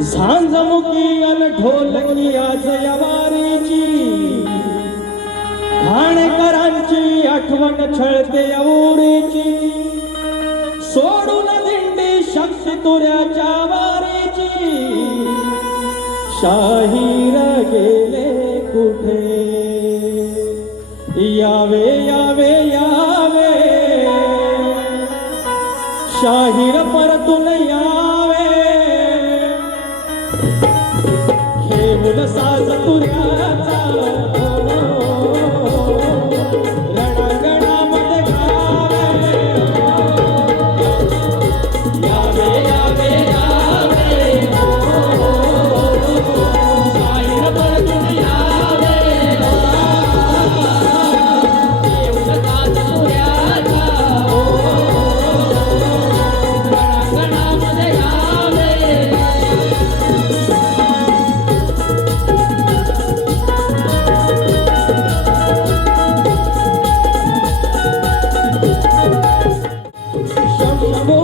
झांजमुखी अन ढोलकी आज यवारीची घाणेकरांची आठवण छळते औरीची सोडून दिंडी शक्ती तुऱ्याच्या वारीची शाहीर गेले कुठे यावे यावे यावे शाहीर परतून यावे खेळून साज तुऱ्याचा रणांगणामध्ये गावे यावे यावे यावे शाहीर परतून यावे खेळून साज तुऱ्याचा रणांगणामध्ये गावे Go,